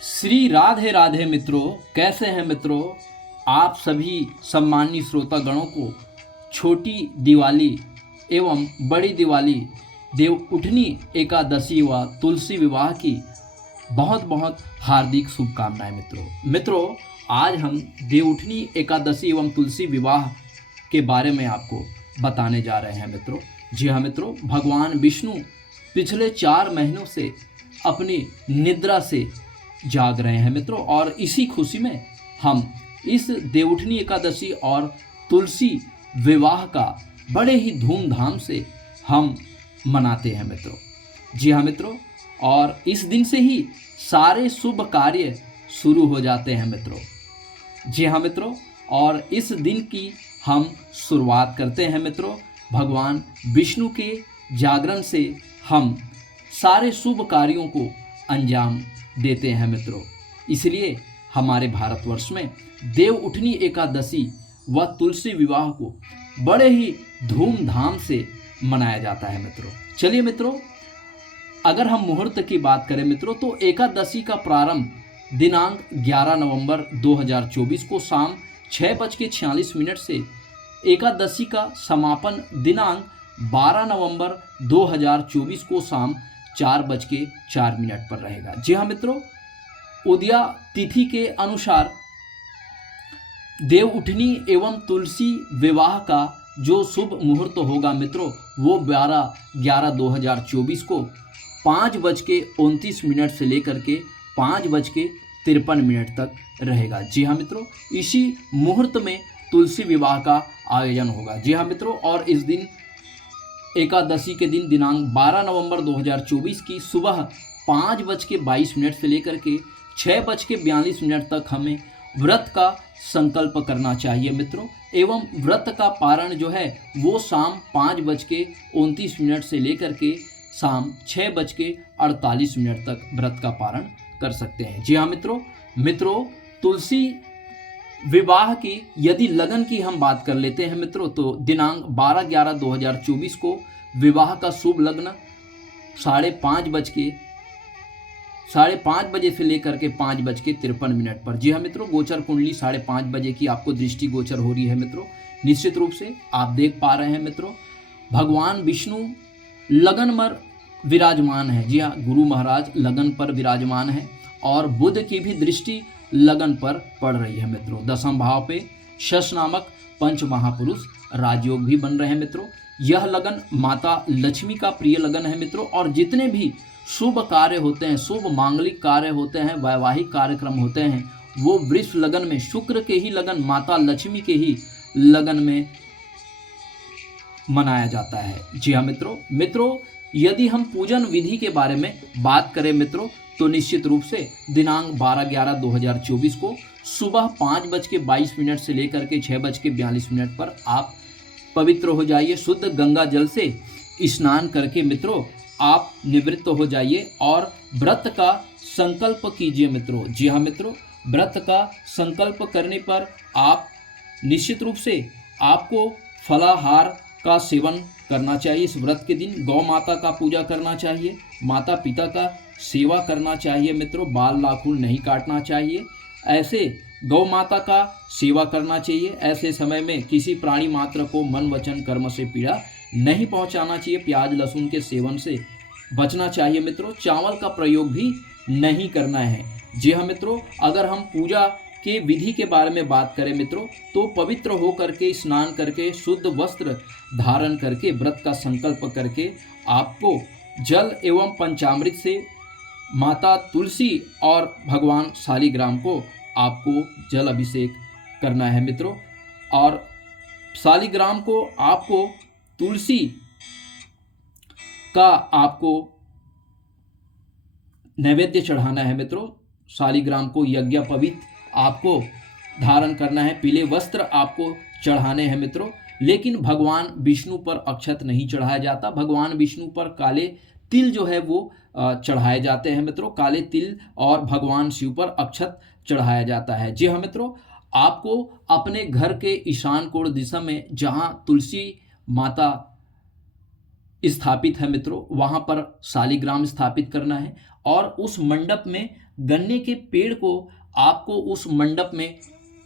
श्री राधे राधे मित्रों, कैसे हैं मित्रों। आप सभी सम्मानीय श्रोतागणों को छोटी दिवाली एवं बड़ी दिवाली, देव उठनी एकादशी व तुलसी विवाह की बहुत बहुत हार्दिक शुभकामनाएं मित्रों। आज हम देव उठनी एकादशी एवं तुलसी विवाह के बारे में आपको बताने जा रहे हैं मित्रों। जी हाँ मित्रों, भगवान विष्णु पिछले 4 महीनों से अपनी निद्रा से जाग रहे हैं मित्रों, और इसी खुशी में हम इस देवउठनी एकादशी और तुलसी विवाह का बड़े ही धूमधाम से हम मनाते हैं मित्रों। जी हाँ मित्रों, और इस दिन से ही सारे शुभ कार्य शुरू हो जाते हैं मित्रों। जी हाँ मित्रों, और इस दिन की हम शुरुआत करते हैं मित्रों भगवान विष्णु के जागरण से हम सारे शुभ कार्यों को अंजाम देते हैं मित्रों। इसलिए हमारे भारतवर्ष में देव उठनी एकादशी व तुलसी विवाह को बड़े ही धूमधाम से मनाया जाता है मित्रों। चलिए मित्रों, अगर हम मुहूर्त की बात करें मित्रों, तो एकादशी का प्रारंभ दिनांक 11 नवंबर 2024 को शाम 6:46 से, एकादशी का समापन दिनांक 12 नवंबर 2024 को शाम 4:04 पर रहेगा। जी हाँ मित्रों, उदया तिथि के अनुसार देव उठनी एवं तुलसी विवाह का जो शुभ मुहूर्त होगा मित्रों, वो 12/11/2024 को 5:29 से लेकर के 5:53 तक रहेगा। जी हाँ मित्रों, इसी मुहूर्त में तुलसी विवाह का आयोजन होगा। जी हाँ मित्रों, और इस दिन एकादशी के दिन दिनांक 12 नवंबर 2024 की सुबह 5:22 से लेकर के 6:42 तक हमें व्रत का संकल्प करना चाहिए मित्रों, एवं व्रत का पारण जो है वो शाम 5:29 से लेकर के शाम 6:48 तक व्रत का पारण कर सकते हैं। जी हाँ मित्रों, तुलसी विवाह की यदि लगन की हम बात कर लेते हैं मित्रों, तो दिनांक 12/11/2024 को विवाह का शुभ लग्न 5:30 बजे से लेकर के 5:53 पर। जी हाँ मित्रों, गोचर कुंडली 5:30 बजे की आपको दृष्टि गोचर हो रही है मित्रों। निश्चित रूप से आप देख पा रहे हैं मित्रों, भगवान विष्णु लगन पर विराजमान है। जी हाँ, गुरु महाराज लगन पर विराजमान है, और बुध की भी दृष्टि लगन पर पड़ रही है मित्रों। 10वें भाव पे शश नामक पंच महापुरुष राजयोग भी बन रहे हैं मित्रों। यह लगन माता लक्ष्मी का प्रिय लगन है मित्रों, और जितने भी शुभ कार्य होते हैं, शुभ मांगलिक कार्य होते हैं, वैवाहिक कार्यक्रम होते हैं, वो वृष लगन में, शुक्र के ही लगन, माता लक्ष्मी के ही लगन में मनाया जाता है। जी हाँ मित्रों, यदि हम पूजन विधि के बारे में बात करें मित्रों, तो निश्चित रूप से दिनांक 12/11/2024 को सुबह 5:22 से लेकर के 6:42 पर आप पवित्र हो जाइए। शुद्ध गंगा जल से स्नान करके मित्रों आप निवृत्त हो जाइए और व्रत का संकल्प कीजिए मित्रों। जी हाँ मित्रों, व्रत का संकल्प करने पर आप निश्चित रूप से आपको फलाहार का सेवन करना चाहिए। इस व्रत के दिन गौ माता का पूजा करना चाहिए, माता पिता का सेवा करना चाहिए मित्रों, बाल नाखून नहीं काटना चाहिए, ऐसे गौ माता का सेवा करना चाहिए। ऐसे समय में किसी प्राणी मात्र को मन वचन कर्म से पीड़ा नहीं पहुंचाना चाहिए। प्याज लहसुन के सेवन से बचना चाहिए मित्रों। चावल का प्रयोग भी नहीं करना है। जी हाँ मित्रों, अगर हम पूजा के विधि के बारे में बात करें मित्रों, तो पवित्र हो करके, स्नान करके, शुद्ध वस्त्र धारण करके, व्रत का संकल्प करके आपको जल एवं पंचामृत से माता तुलसी और भगवान शालिग्राम को आपको जल अभिषेक करना है मित्रों, और शालिग्राम को आपको तुलसी का आपको नैवेद्य चढ़ाना है मित्रों। शालिग्राम को यज्ञोपवीत आपको धारण करना है, पीले वस्त्र आपको चढ़ाने हैं मित्रों। लेकिन भगवान विष्णु पर अक्षत नहीं चढ़ाया जाता, भगवान विष्णु पर काले तिल जो है वो चढ़ाए जाते हैं मित्रों। काले तिल और भगवान शिव पर अक्षत चढ़ाया जाता है। जी हाँ मित्रों, आपको अपने घर के ईशान कोण दिशा में, जहाँ तुलसी माता स्थापित है मित्रों, वहाँ पर शालिग्राम स्थापित करना है और उस मंडप में गन्ने के पेड़ को आपको उस मंडप में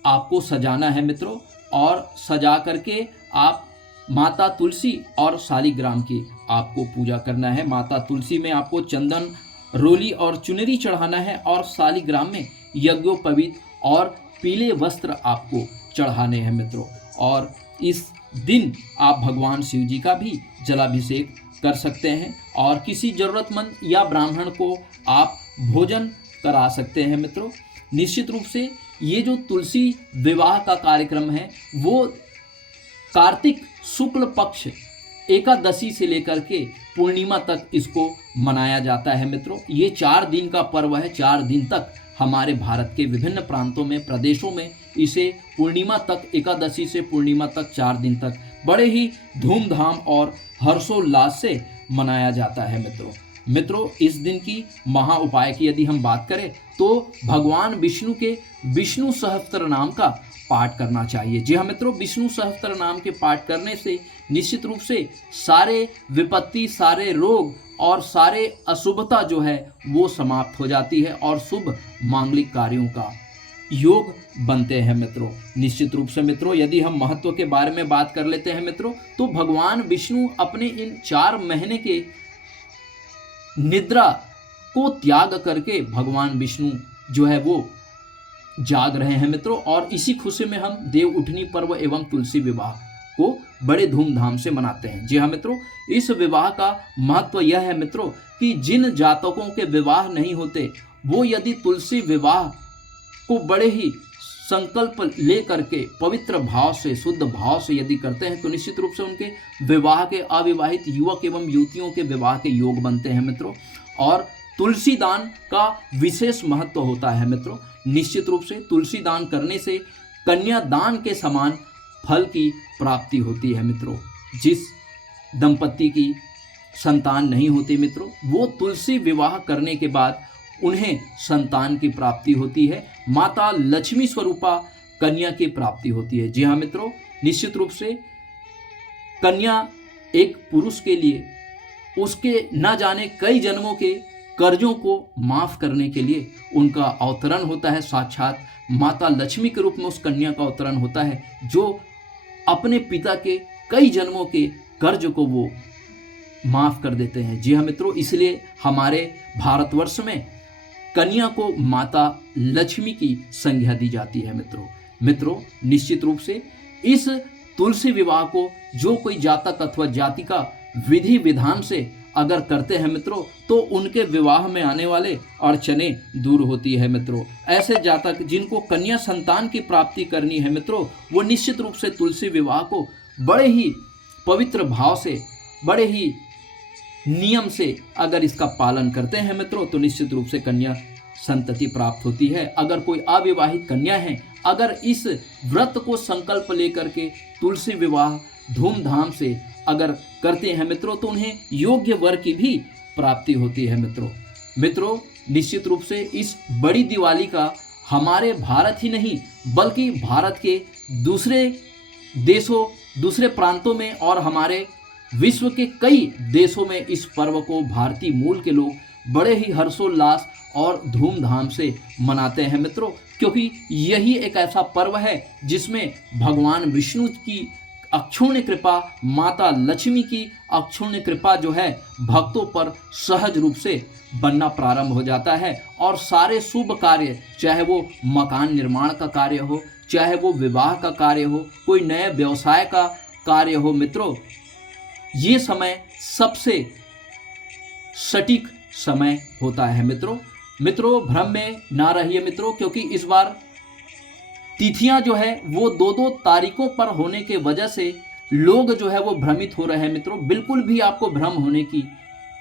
आपको सजाना है मित्रों, और सजा करके आप माता तुलसी और शालिग्राम की आपको पूजा करना है। माता तुलसी में आपको चंदन, रोली और चुनरी चढ़ाना है और शालिग्राम में यज्ञोपवीत और पीले वस्त्र आपको चढ़ाने हैं मित्रों। और इस दिन आप भगवान शिव जी का भी जलाभिषेक कर सकते हैं और किसी ज़रूरतमंद या ब्राह्मण को आप भोजन करा सकते हैं मित्रों। निश्चित रूप से ये जो तुलसी विवाह का कार्यक्रम है वो कार्तिक शुक्ल पक्ष एकादशी से लेकर के पूर्णिमा तक इसको मनाया जाता है मित्रों। ये 4 दिन का पर्व है। 4 दिन तक हमारे भारत के विभिन्न प्रांतों में, प्रदेशों में इसे पूर्णिमा तक, एकादशी से पूर्णिमा तक 4 दिन तक बड़े ही धूमधाम और हर्षोल्लास से मनाया जाता है मित्रों, इस दिन की महा उपाय की यदि हम बात करें तो भगवान विष्णु के विष्णु सहस्त्र नाम का पाठ करना चाहिए। जी हाँ मित्रों, विष्णु सहस्त्र नाम के पाठ करने से निश्चित रूप से सारे विपत्ति, सारे रोग और सारे अशुभता जो है वो समाप्त हो जाती है और शुभ मांगलिक कार्यों का योग बनते हैं मित्रों। निश्चित रूप से मित्रों, यदि हम महत्व के बारे में बात कर लेते हैं मित्रों, तो भगवान विष्णु अपने इन 4 महीने के निद्रा को त्याग करके भगवान विष्णु जो है वो जाग रहे हैं मित्रों, और इसी खुशी में हम देव उठनी पर्व एवं तुलसी विवाह को बड़े धूमधाम से मनाते हैं। जी हाँ मित्रों, इस विवाह का महत्व यह है मित्रों कि जिन जातकों के विवाह नहीं होते वो यदि तुलसी विवाह को बड़े ही संकल्प ले करके पवित्र भाव से, शुद्ध भाव से यदि करते हैं तो निश्चित रूप से उनके विवाह के, अविवाहित युवक एवं युवतियों के विवाह के योग बनते हैं मित्रों। और तुलसी दान का विशेष महत्व होता है मित्रों। निश्चित रूप से तुलसी दान करने से कन्या दान के समान फल की प्राप्ति होती है मित्रों। जिस दंपत्ति की संतान नहीं होती मित्रों, वो तुलसी विवाह करने के बाद उन्हें संतान की प्राप्ति होती है, माता लक्ष्मी स्वरूपा कन्या की प्राप्ति होती है। जी हाँ मित्रों, निश्चित रूप से कन्या एक पुरुष के लिए उसके न जाने कई जन्मों के कर्जों को माफ करने के लिए उनका अवतरण होता है। साक्षात माता लक्ष्मी के रूप में उस कन्या का अवतरण होता है जो अपने पिता के कई जन्मों के कर्ज को वो माफ कर देते हैं। जी हाँ मित्रों, इसलिए हमारे भारतवर्ष में कन्या को माता लक्ष्मी की संज्ञा दी जाती है मित्रों, निश्चित रूप से इस तुलसी विवाह को जो कोई जातक अथवा जातिका विधि विधान से अगर करते हैं मित्रों तो उनके विवाह में आने वाले अड़चने दूर होती है मित्रों। ऐसे जातक जिनको कन्या संतान की प्राप्ति करनी है मित्रों, वो निश्चित रूप से तुलसी विवाह को बड़े ही पवित्र भाव से, बड़े ही नियम से अगर इसका पालन करते हैं मित्रों तो निश्चित रूप से कन्या संतति प्राप्त होती है। अगर कोई अविवाहित कन्या है, अगर इस व्रत को संकल्प लेकर के तुलसी विवाह धूमधाम से अगर करते हैं मित्रों तो उन्हें योग्य वर की भी प्राप्ति होती है मित्रों, निश्चित रूप से इस बड़ी दिवाली का हमारे भारत ही नहीं बल्कि भारत के दूसरे देशों, दूसरे प्रांतों में और हमारे विश्व के कई देशों में इस पर्व को भारतीय मूल के लोग बड़े ही हर्षोल्लास और धूमधाम से मनाते हैं मित्रों, क्योंकि यही एक ऐसा पर्व है जिसमें भगवान विष्णु की अक्षुण्य कृपा, माता लक्ष्मी की अक्षुण्य कृपा जो है भक्तों पर सहज रूप से बनना प्रारंभ हो जाता है और सारे शुभ कार्य, चाहे वो मकान निर्माण का कार्य हो, चाहे वो विवाह का कार्य हो, कोई नए व्यवसाय का कार्य हो मित्रों, ये समय सबसे सटीक समय होता है मित्रों, भ्रम में ना रहिए मित्रों, क्योंकि इस बार तिथियां जो है वो 2-2 तारीखों पर होने के वजह से लोग जो है वो भ्रमित हो रहे हैं मित्रों। बिल्कुल भी आपको भ्रम होने की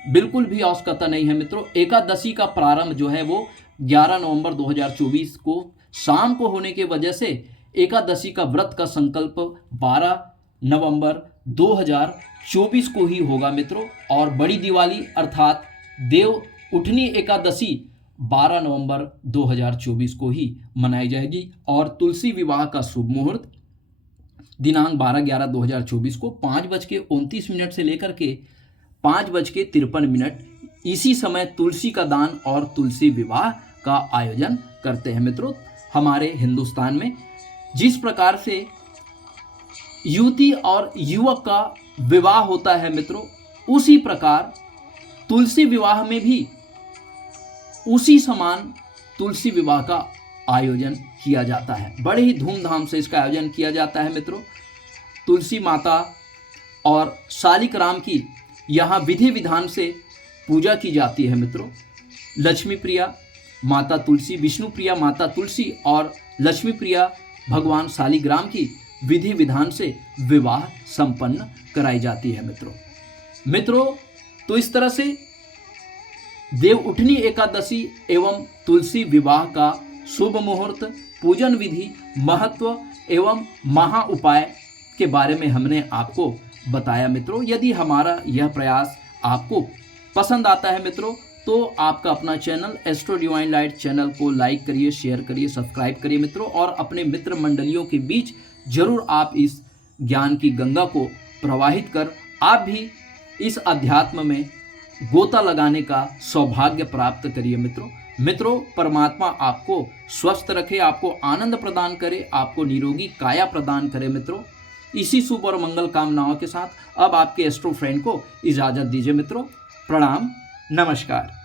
बिल्कुल भी आवश्यकता नहीं है मित्रों। एकादशी का प्रारंभ जो है वो 11 नवंबर 2024 को शाम को होने के वजह से एकादशी का व्रत का संकल्प 12 नवंबर 2024 को ही होगा मित्रों, और बड़ी दिवाली अर्थात देव उठनी एकादशी 12 नवंबर 2024 को ही मनाई जाएगी और तुलसी विवाह का शुभ मुहूर्त दिनांक 12/11/2024 को 5:29 से लेकर के 5:53 इसी समय तुलसी का दान और तुलसी विवाह का आयोजन करते हैं मित्रों। हमारे हिंदुस्तान में जिस प्रकार से युवती और युवक का विवाह होता है मित्रों, उसी प्रकार तुलसी विवाह में भी उसी समान तुलसी विवाह का आयोजन किया जाता है। बड़े ही धूमधाम से इसका आयोजन किया जाता है मित्रों। तुलसी माता और शालिग्राम की यहाँ विधि विधान से पूजा की जाती है मित्रों। लक्ष्मी प्रिया माता तुलसी, विष्णु प्रिया माता तुलसी और लक्ष्मी प्रिया भगवान शालिग्राम की विधि विधान से विवाह संपन्न कराई जाती है मित्रों। तो इस तरह से देवउठनी एकादशी एवं तुलसी विवाह का शुभ मुहूर्त, पूजन विधि, महत्व एवं महा उपाय के बारे में हमने आपको बताया मित्रों। यदि हमारा यह प्रयास आपको पसंद आता है मित्रों, तो आपका अपना channel astro divine light channel को लाइक करिए, शेयर करिए, सब्सक्राइब करिए मित्रों, और अपने मित्र मंडलियों के बीच जरूर आप इस ज्ञान की गंगा को प्रवाहित कर आप भी इस अध्यात्म में गोता लगाने का सौभाग्य प्राप्त करिए मित्रों। परमात्मा आपको स्वस्थ रखे, आपको आनंद प्रदान करे, आपको निरोगी काया प्रदान करे मित्रों। इसी शुभ और मंगल कामनाओं के साथ अब आपके एस्ट्रो फ्रेंड को इजाज़त दीजिए मित्रों। प्रणाम, नमस्कार।